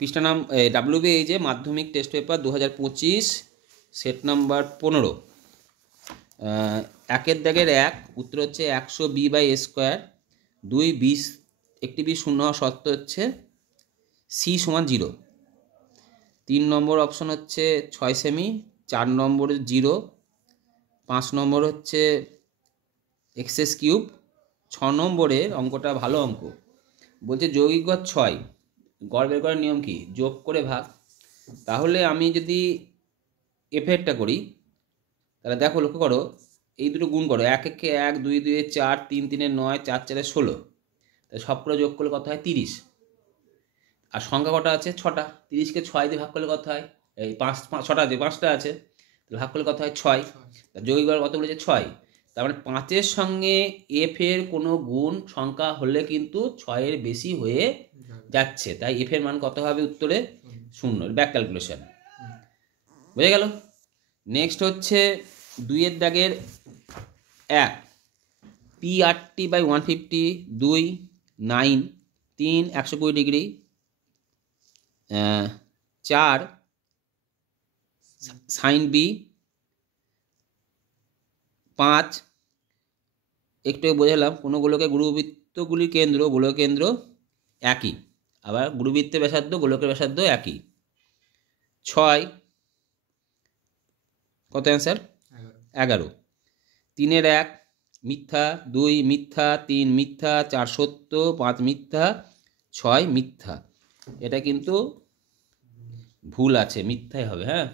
পৃষ্ঠা নাম WBA মাধ্যমিক টেস্ট পেপার 2025 সেট নাম্বার 15 একের দাগের 1 উত্তর হচ্ছে 100b/a²। 2 20 একটি বি শূন্য হওয়া সত্ত্বেও হচ্ছে c = 0। 3 নম্বর অপশন হচ্ছে 6 সেমি, 4 নম্বর 0, 5 নম্বর হচ্ছে x³ 6 নম্বরের অঙ্কটা ভালো অঙ্ক বলছে যৌগিক গড় 6, গড় বের করার নিয়ম কি? যোগ করে ভাগ। তাহলে আমি যদি এফেরটা করি তাহলে দেখো, লক্ষ্য করো, এই দুটো গুণ করো, 1 1 1, 2 2 4, 3 3 9, 4 4 16, তাহলে সবগুলো যোগ করলে কত হয়? 30। আর সংখ্যা কটা আছে? 6টা। 30কে 6 দিয়ে ভাগ করলে কত হয়? এই 6টা আছে, 5টা আছে, তাহলে ভাগ করলে কত হয়? 6। যৌগিক গড় কত বলেছে? 6। তার মানে 5-এর সঙ্গে এফের কোনো গুণ সংখ্যা হলে কিন্তু 6-এর বেশি হয়ে যাচ্ছে, তাই এফের মান কত হবে উত্তরে? 0। ব্যাক ক্যালকুলেশন বুঝে গেল। নেক্সট হচ্ছে 2-এর দাগের 1, p/150, 2 9, 3 120 ডিগ্রি, 4 sin b, 5 একটু বোঝালাম কোনো গোলকের গুরুবৃত্তগুলির কেন্দ্র, গোলকের কেন্দ্র একই, আবার গুরুবৃত্তের ব্যাসার্ধ গোলকের ব্যাসার্ধ একই। 6 কত অ্যান্সার? 11। 3-এর 1 মিথ্যা, 2 মিথ্যা, 3 মিথ্যা, 4 সত্য, 5 মিথ্যা, 6 মিথ্যা। এটা কিন্তু ভুল আছে, মিথ্যাই হবে। হ্যাঁ।